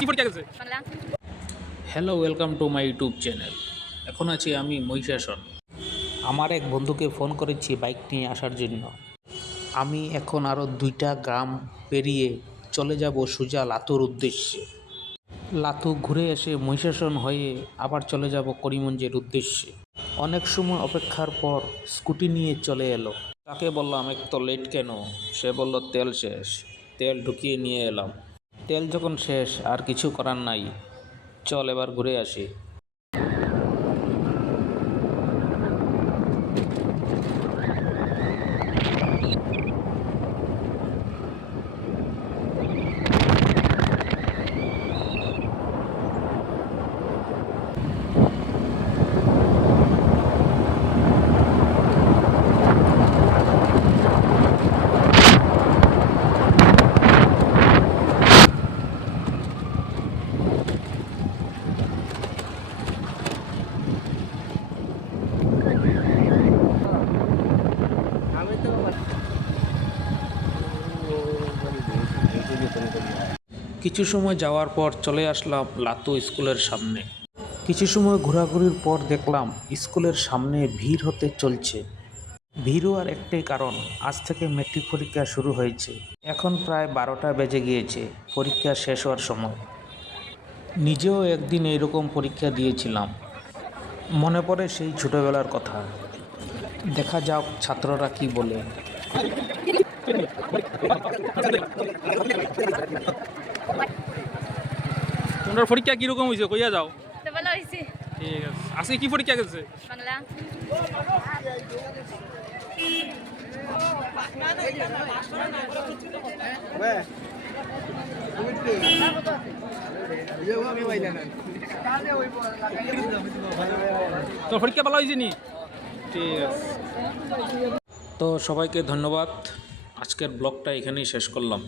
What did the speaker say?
কি পরীক্ষা গেছে? Bangla. Hello, welcome to my YouTube channel. এখন আছি আমি মহিষাসন। আমার এক বন্ধুকে ফোন করেছি বাইক নিয়ে আসার জন্য। আমি এখন আরও 2টা গ্রাম পেরিয়ে চলে যাব সোজা লাতুর উদ্দেশ্যে। লাতু ঘুরে এসে মহিষাসন হয়ে আবার চলে যাব করিমগঞ্জের উদ্দেশ্যে। অনেক সময় অপেক্ষার পর স্কুটি নিয়ে চলে এলো। তাকে বললাম এক তো লেট কেন? সে বলল তেল শেষ। তেল ঢুকিয়ে নিয়ে এলাম। তেল যখন শেষ আর কিছু করার নাই, চল এবার ঘুরে আসি। কিছু সময় যাওয়ার পর চলে আসলাম লাতু স্কুলের সামনে। কিছু সময় ঘোরাঘুরির পর দেখলাম স্কুলের সামনে ভিড় হতে চলছে। ভিড়ও আর একটাই কারণ, আজ থেকে মেট্রিক পরীক্ষা শুরু হয়েছে। এখন প্রায় 12টা বেজে গিয়েছে, পরীক্ষা শেষ হওয়ার সময়। নিজেও একদিন এইরকম পরীক্ষা দিয়েছিলাম। মনে পড়ে সেই ছোটবেলার কথা। দেখা যাক ছাত্ররা কি বলে। তোমার পরীক্ষা কিরকম হয়েছে কইয়া যাও। তো ভালো হয়েছে। ঠিক আছে, আজকে কি পরীক্ষা গেছে? বাংলা। তোর পরীক্ষা ভালো হয়েছে নি? ঠিক আছে। তো সবাইকে ধন্যবাদ। আজকের ব্লগটা এখানেই শেষ করলাম।